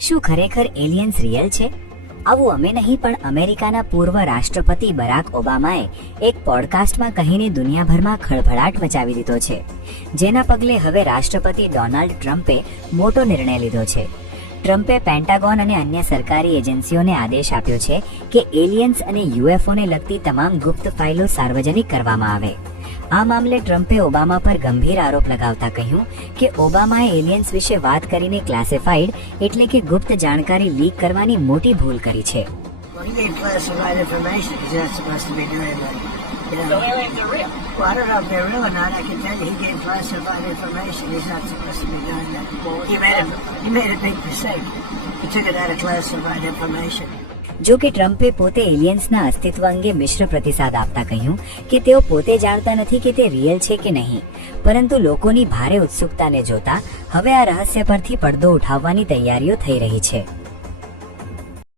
શું ખરેખર aliens real છે? આવું અમે નહીં પણ અમેરિકાના પૂર્વ રાષ્ટ્રપતિ બરાક ઓબામાએ એક પોડકાસ્ટમાં કહીને દુનિયાભરમાં ખળભળાટ મચાવી દીધો છે, જેના પગલે હવે રાષ્ટ્રપતિ ડોનાલ્ડ ટ્રમ્પે મોટો નિર્ણય લીધો છે. ટ્રમ્પે પેન્ટાગોન અને અન્ય સરકારી એજન્સીઓને આદેશ આપ્યો છે કે એલિયન્સ અને યુએફઓને લગતી તમામ ગુપ્ત ફાઇલો સાર્વજનિક કરવામાં આવે. આ મામલે ટ્રમ્પે ઓબામા પર ગંભીર આરોપ લગાવતા કહ્યું કે ઓબામાએ એલિયન્સ વિશે વાત કરીને ક્લાસિફાઈડ એટલે કે ગુપ્ત જાણકારી લીક કરવાની મોટી ભૂલ કરી છે. So aliens are real. Well, I don't know if they're real or not. I can tell you he gave classified information. He's not supposed to be doing that. He made a big mistake. He took it out of classified information. જો કે ટ્રમ્પે પોતે એલિયન્સના અસ્તિત્વ અંગે મિશ્ર પ્રતિસાદ આપતા કહ્યું કે તેઓ પોતે જાણતા નથી કે તે રિયલ છે કે નહીં, પરંતુ લોકોની ભારે ઉત્સુકતાને જોતા હવે આ રહસ્ય પરથી પડદો ઉઠાવવાની તૈયારીઓ થઈ રહી છે.